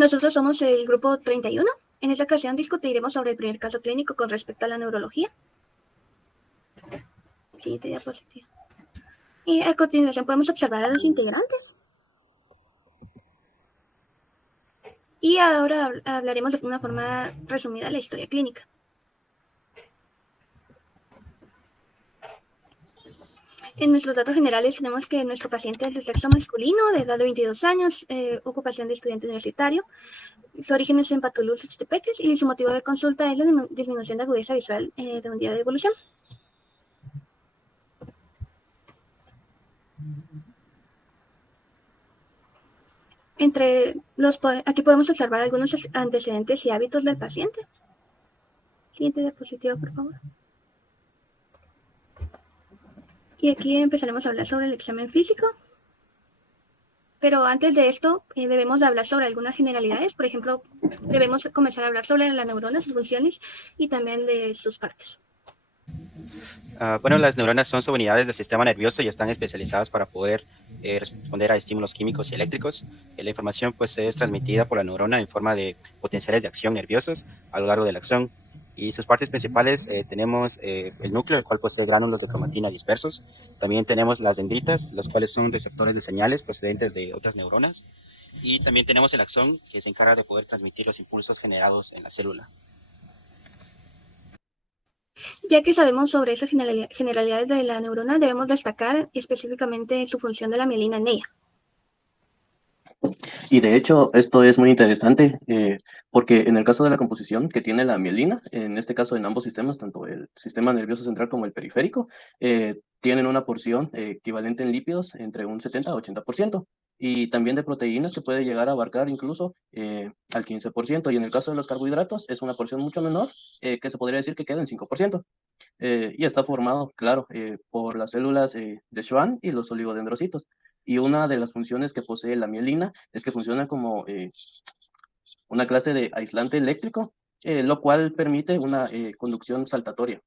Nosotros somos el grupo 31. En esta ocasión discutiremos sobre el primer caso clínico con respecto a la neurología. Siguiente diapositiva. Y a continuación podemos observar a los integrantes. Y ahora hablaremos de una forma resumida de la historia clínica. En nuestros datos generales tenemos que nuestro paciente es de sexo masculino, de edad de 22 años, ocupación de estudiante universitario. Su origen es en Patulul, Xochitepeques, y su motivo de consulta es la disminución de agudeza visual de un día de evolución. Aquí podemos observar algunos antecedentes y hábitos del paciente. Siguiente diapositiva, por favor. Y aquí empezaremos a hablar sobre el examen físico. Pero antes de esto, debemos de hablar sobre algunas generalidades. Por ejemplo, debemos comenzar a hablar sobre la neurona, sus funciones y también de sus partes. Bueno, las neuronas son subunidades del sistema nervioso y están especializadas para poder responder a estímulos químicos y eléctricos. La información pues es transmitida por la neurona en forma de potenciales de acción nerviosos a lo largo del axón. Y sus partes principales tenemos el núcleo, el cual posee gránulos de cromatina dispersos. También tenemos las dendritas, las cuales son receptores de señales procedentes de otras neuronas. Y también tenemos el axón, que se encarga de poder transmitir los impulsos generados en la célula. Ya que sabemos sobre esas generalidades de la neurona, debemos destacar específicamente su función de la mielina NEA. Y de hecho, esto es muy interesante porque en el caso de la composición que tiene la mielina, en este caso en ambos sistemas, tanto el sistema nervioso central como el periférico, tienen una porción equivalente en lípidos entre un 70 a 80%, y también de proteínas que puede llegar a abarcar incluso al 15%, y en el caso de los carbohidratos es una porción mucho menor, que se podría decir que queda en 5%. Y está formado, claro, por las células de Schwann y los oligodendrocitos. Y una de las funciones que posee la mielina es que funciona como una clase de aislante eléctrico, lo cual permite una conducción saltatoria.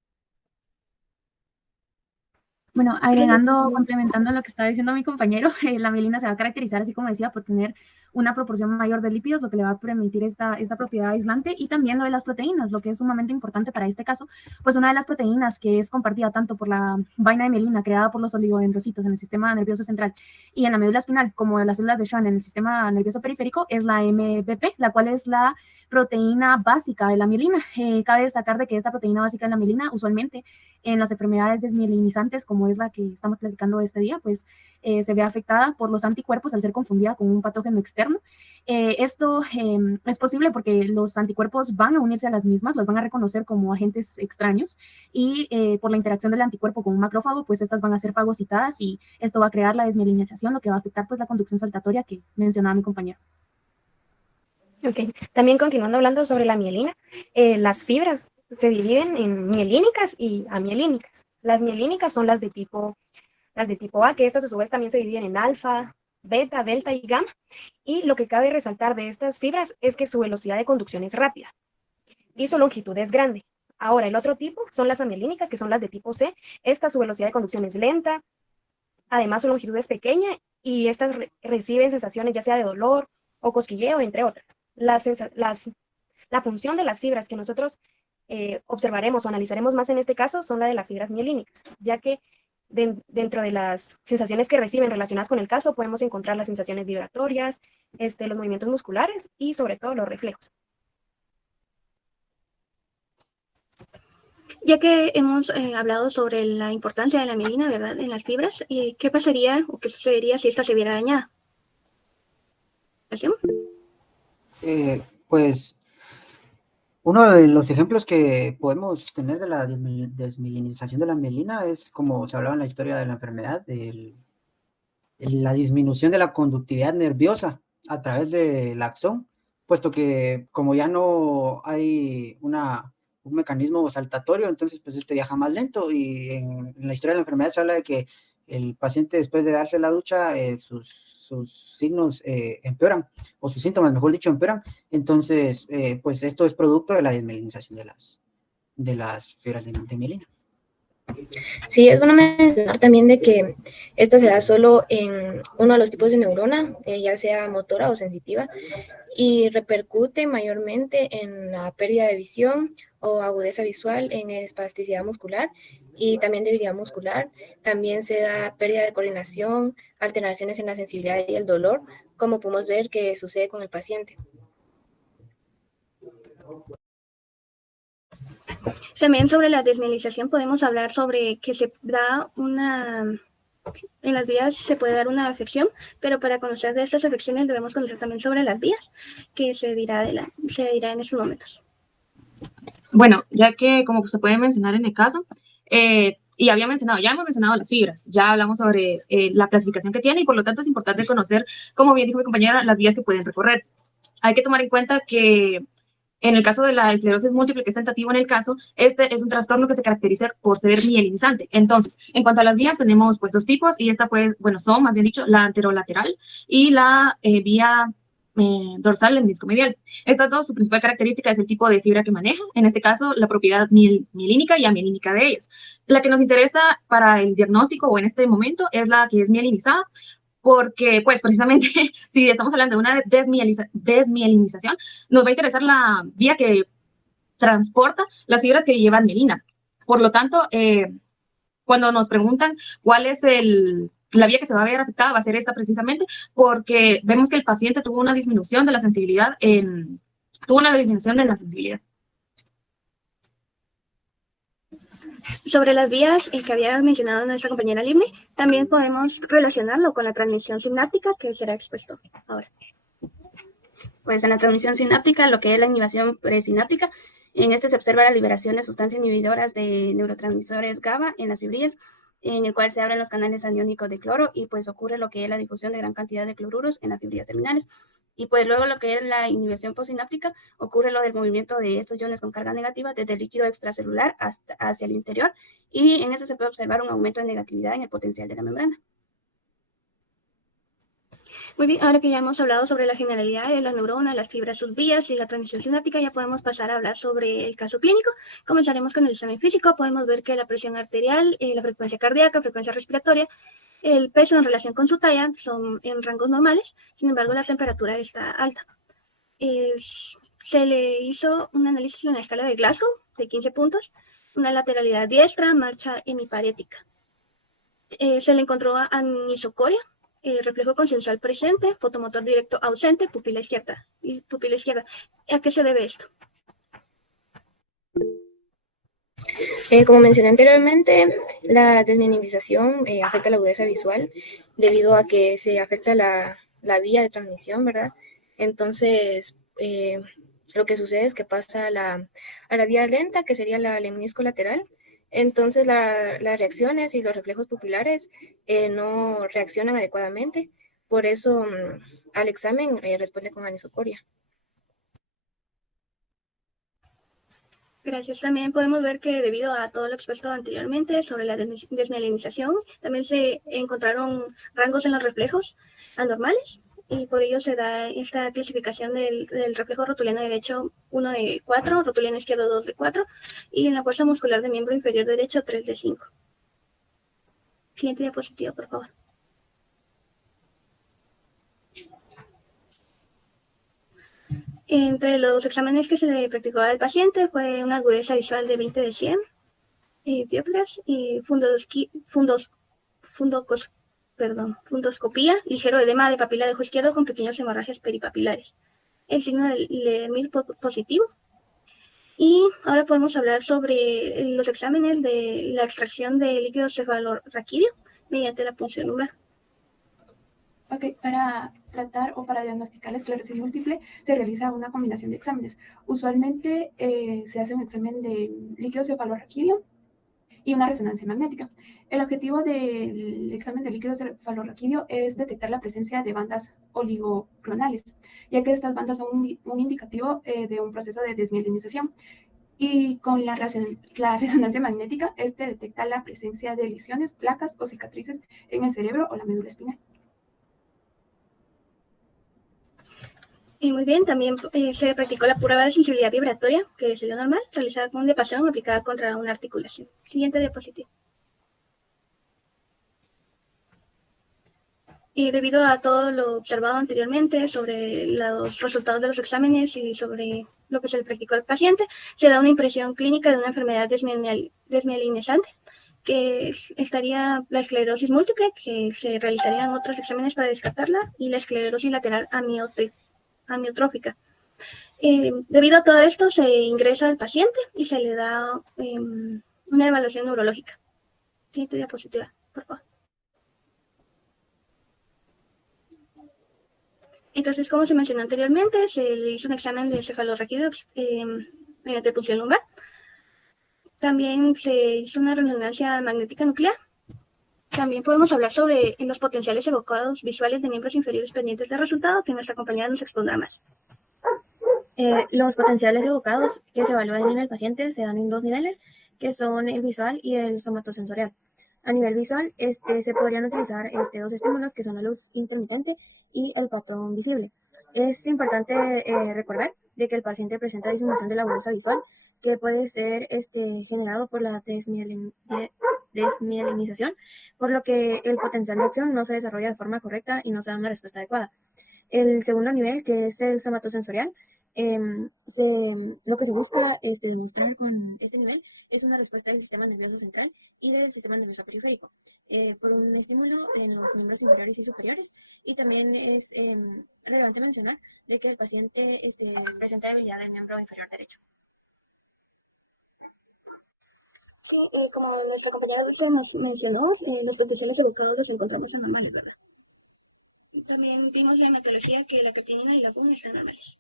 Bueno, agregando, complementando lo que estaba diciendo mi compañero, la mielina se va a caracterizar, así como decía, por tener una proporción mayor de lípidos, lo que le va a permitir esta propiedad aislante, y también lo de las proteínas, lo que es sumamente importante para este caso, pues una de las proteínas que es compartida tanto por la vaina de mielina creada por los oligodendrocitos en el sistema nervioso central y en la médula espinal, como de las células de Schwann en el sistema nervioso periférico, es la MBP, la cual es la proteína básica de la mielina. Cabe destacar de que esta proteína básica de la mielina, usualmente en las enfermedades desmielinizantes, como es la que estamos platicando este día, pues se ve afectada por los anticuerpos al ser confundida con un patógeno externo. Esto es posible porque los anticuerpos van a unirse a las mismas, las van a reconocer como agentes extraños, y por la interacción del anticuerpo con un macrófago, pues estas van a ser fagocitadas y esto va a crear la desmielinización, lo que va a afectar pues la conducción saltatoria que mencionaba mi compañero. Ok, también continuando hablando sobre la mielina, las fibras se dividen en mielínicas y amielínicas. Las mielínicas son las de tipo A, que estas a su vez también se dividen en alfa, beta, delta y gamma. Y lo que cabe resaltar de estas fibras es que su velocidad de conducción es rápida y su longitud es grande. Ahora, el otro tipo son las amielínicas, que son las de tipo C. Esta, su velocidad de conducción es lenta, además su longitud es pequeña y estas reciben sensaciones ya sea de dolor o cosquilleo, entre otras. La función de las fibras que nosotros observaremos o analizaremos más en este caso son la de las fibras mielínicas, ya que dentro de las sensaciones que reciben relacionadas con el caso podemos encontrar las sensaciones vibratorias, los movimientos musculares y sobre todo los reflejos. Ya que hemos hablado sobre la importancia de la mielina, ¿verdad?, en las fibras, ¿qué pasaría o qué sucedería si esta se viera dañada? ¿Hacemos? Pues uno de los ejemplos que podemos tener de la desmielinización de la mielina es, como se hablaba en la historia de la enfermedad, la disminución de la conductividad nerviosa a través del axón, puesto que como ya no hay un mecanismo saltatorio, entonces pues viaja más lento, y en la historia de la enfermedad se habla de que el paciente, después de darse la ducha, sus signos empeoran, o sus síntomas, mejor dicho, empeoran. Entonces, pues esto es producto de la desmielinización de las fibras de mielina. Sí, es bueno mencionar también de que esta se da solo en uno de los tipos de neurona, ya sea motora o sensitiva, y repercute mayormente en la pérdida de visión o agudeza visual, en espasticidad muscular y también debilidad muscular. También se da pérdida de coordinación, alteraciones en la sensibilidad y el dolor, como podemos ver que sucede con el paciente. También sobre la desmielinización podemos hablar sobre que se da en las vías se puede dar una afección, pero para conocer de estas afecciones debemos conocer también sobre las vías, que se dirá en estos momentos. Bueno, ya que como se puede mencionar en el caso, y ya hemos mencionado las fibras, ya hablamos sobre la clasificación que tiene y por lo tanto es importante conocer, como bien dijo mi compañera, las vías que pueden recorrer. Hay que tomar en cuenta que en el caso de la esclerosis múltiple, que es tentativo en el caso, este es un trastorno que se caracteriza por ser mielinizante. Entonces, en cuanto a las vías, tenemos pues dos tipos y esta pues, bueno, son más bien dicho la anterolateral y la vía dorsal del disco medial. Estas dos, su principal característica es el tipo de fibra que maneja, en este caso la propiedad mielínica y amielínica de ellas. La que nos interesa para el diagnóstico o en este momento es la que es mielinizada, porque pues precisamente si estamos hablando de una desmielinización, nos va a interesar la vía que transporta las fibras que llevan mielina. Por lo tanto, cuando nos preguntan cuál es la vía que se va a ver afectada, va a ser esta precisamente, porque vemos que el paciente tuvo una disminución de la sensibilidad Sobre las vías que había mencionado nuestra compañera Libni, también podemos relacionarlo con la transmisión sináptica, que será expuesto ahora. Pues en la transmisión sináptica, lo que es la inhibición presináptica, en este se observa la liberación de sustancias inhibidoras de neurotransmisores GABA en las fibrillas, en el cual se abren los canales aniónicos de cloro y pues ocurre lo que es la difusión de gran cantidad de cloruros en las fibrillas terminales. Y pues luego lo que es la inhibición postsináptica, ocurre lo del movimiento de estos iones con carga negativa desde el líquido extracelular hacia el interior, y en eso se puede observar un aumento de negatividad en el potencial de la membrana. Muy bien, ahora que ya hemos hablado sobre la generalidad de las neuronas, las fibras, sus vías y la transmisión sináptica, ya podemos pasar a hablar sobre el caso clínico. Comenzaremos con el examen físico. Podemos ver que la presión arterial, la frecuencia cardíaca, frecuencia respiratoria, el peso en relación con su talla son en rangos normales, sin embargo la temperatura está alta. Se le hizo un análisis en la escala de Glasgow de 15 puntos, una lateralidad diestra, marcha hemiparética. Se le encontró anisocoria, reflejo consensual presente, fotomotor directo ausente, pupila izquierda. ¿A qué se debe esto? Como mencioné anteriormente, la desminimización afecta la agudeza visual debido a que se afecta la vía de transmisión, ¿verdad? Entonces, lo que sucede es que pasa a la vía lenta, que sería la lemnisco lateral. Entonces, las reacciones y los reflejos pupilares no reaccionan adecuadamente. Por eso, al examen responde con anisocoria. Gracias. También podemos ver que debido a todo lo expuesto anteriormente sobre la desmielinización, también se encontraron rangos en los reflejos anormales, y por ello se da esta clasificación del reflejo rotuliano derecho 1 de 4, rotuliano izquierdo 2 de 4, y en la fuerza muscular de miembro inferior derecho 3 de 5. Siguiente diapositiva, por favor. Entre los exámenes que se le practicó al paciente fue una agudeza visual de 20 de 100, dioptras, y fundoscopía, ligero edema de papila de ojo izquierdo con pequeñas hemorragias peripapilares. El signo del Lemire positivo. Y ahora podemos hablar sobre los exámenes de la extracción de líquido cefalorraquídeo mediante la punción lumbar. Ok, para tratar o para diagnosticar la esclerosis múltiple se realiza una combinación de exámenes. Usualmente se hace un examen de líquido cefalorraquídeo y una resonancia magnética. El objetivo del examen de líquido cefalorraquídeo es detectar la presencia de bandas oligoclonales, ya que estas bandas son un indicativo de un proceso de desmielinización. Y con la resonancia magnética, detecta la presencia de lesiones, placas o cicatrices en el cerebro o la médula espinal. Y muy bien, también se practicó la prueba de sensibilidad vibratoria, que es lo normal, realizada con un diapasón aplicada contra una articulación. Siguiente diapositiva. Y debido a todo lo observado anteriormente sobre los resultados de los exámenes y sobre lo que se le practicó al paciente, se da una impresión clínica de una enfermedad desmielinizante, que estaría la esclerosis múltiple, que se realizarían otros exámenes para descartarla, y la esclerosis lateral amiotrófica. Debido a todo esto, se ingresa al paciente y se le da una evaluación neurológica. Siguiente diapositiva, por favor. Entonces, como se mencionó anteriormente, se le hizo un examen de cefalorraquídeos mediante punción lumbar. También se hizo una resonancia magnética nuclear. También podemos hablar sobre los potenciales evocados visuales de miembros inferiores pendientes de resultado, que nuestra compañera nos expondrá más. Los potenciales evocados que se evalúan en el paciente se dan en 2 niveles, que son el visual y el somatosensorial. A nivel visual, se podrían utilizar 2 estímulos, que son la luz intermitente y el patrón visible. Es importante recordar de que el paciente presenta disminución de la agudeza visual, que puede ser generado por la desmielinización, por lo que el potencial de acción no se desarrolla de forma correcta y no se da una respuesta adecuada. El segundo nivel, que es el somatosensorial, lo que se busca demostrar con este nivel es una respuesta del sistema nervioso central y del sistema nervioso periférico por un estímulo en los miembros inferiores y superiores. Y también es relevante mencionar de que el paciente presenta debilidad del miembro inferior derecho. Sí, como nuestra compañera Dulce nos mencionó, los potenciales evocados los encontramos anormales, ¿verdad? También vimos la hematología, que la creatinina y la PUM están normales.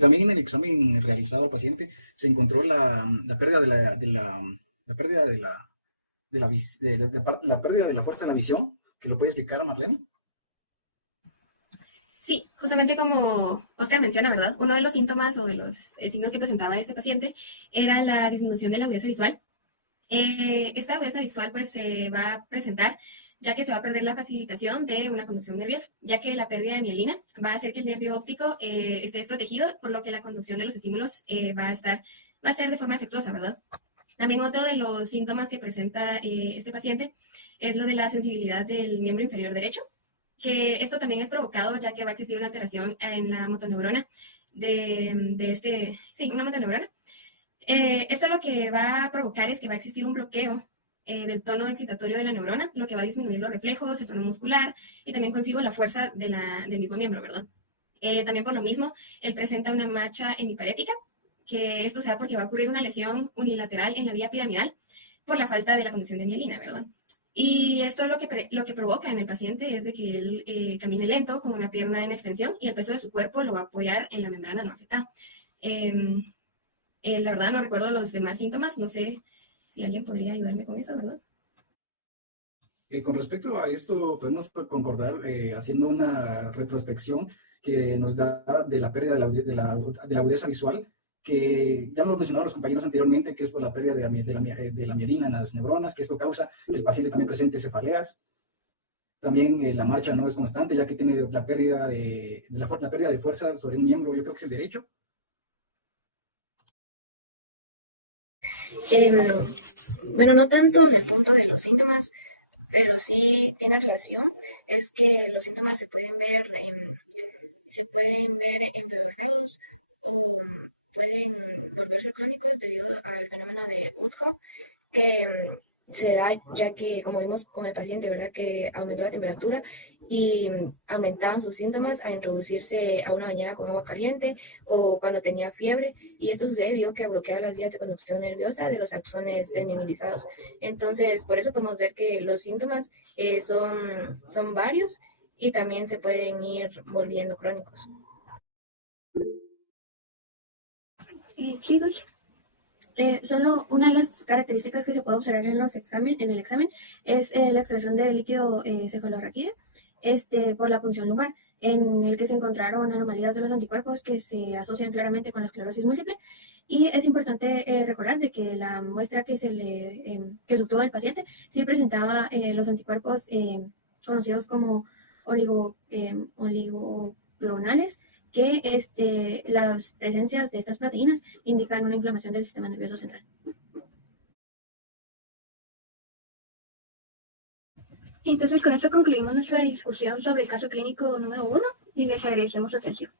También en el examen realizado al paciente se encontró la pérdida de la fuerza de la visión, que lo puede explicar Marlene. Sí, justamente como Oscar menciona, ¿verdad? Uno de los síntomas o de los signos que presentaba este paciente era la disminución de la agudeza visual. Esta agudeza visual pues se va a presentar ya que se va a perder la facilitación de una conducción nerviosa, ya que la pérdida de mielina va a hacer que el nervio óptico esté desprotegido, por lo que la conducción de los estímulos va a ser de forma efectuosa, ¿verdad? También otro de los síntomas que presenta este paciente es lo de la sensibilidad del miembro inferior derecho, que esto también es provocado ya que va a existir una alteración en la motoneurona una motoneurona. Esto lo que va a provocar es que va a existir un bloqueo del tono excitatorio de la neurona, lo que va a disminuir los reflejos, el tono muscular y también consigo la fuerza del mismo miembro, ¿verdad? También por lo mismo, él presenta una marcha hemiparética, que esto se da porque va a ocurrir una lesión unilateral en la vía piramidal por la falta de la conducción de mielina, ¿verdad? Y esto lo que provoca en el paciente es de que él camine lento, con una pierna en extensión, y el peso de su cuerpo lo va a apoyar en la membrana no afectada. La verdad no recuerdo los demás síntomas, no sé si alguien podría ayudarme con eso, ¿verdad? Con respecto a esto, podemos concordar haciendo una retrospección que nos da de la pérdida de la agudeza visual, que ya lo mencionaron los compañeros anteriormente, que es por la pérdida de la mielina en las neuronas, que esto causa que el paciente también presente cefaleas. También la marcha no es constante, ya que tiene la pérdida de fuerza sobre un miembro, yo creo que es el derecho. Bueno, no tanto del punto de los síntomas, pero sí tiene relación. Es que los síntomas se pueden ver empeorados, pueden volverse crónicos debido al fenómeno de Woodhouse, que se da ya que, como vimos con el paciente, ¿verdad? Que aumentó la temperatura y aumentaban sus síntomas a introducirse a una bañera con agua caliente o cuando tenía fiebre, y esto sucede debido a que bloquea las vías de conducción nerviosa de los axones desmielinizados. Entonces, por eso podemos ver que los síntomas son varios y también se pueden ir volviendo crónicos. Sí, Dulce. Solo una de las características que se puede observar en el examen es la extracción de líquido cefalorraquídeo por la punción lumbar, en el que se encontraron anomalías de los anticuerpos que se asocian claramente con la esclerosis múltiple. Y es importante recordar de que la muestra que se obtuvo del paciente sí presentaba los anticuerpos conocidos como oligoclonales, que las presencias de estas proteínas indican una inflamación del sistema nervioso central. Entonces, con esto concluimos nuestra discusión sobre el caso clínico número 1 y les agradecemos su atención.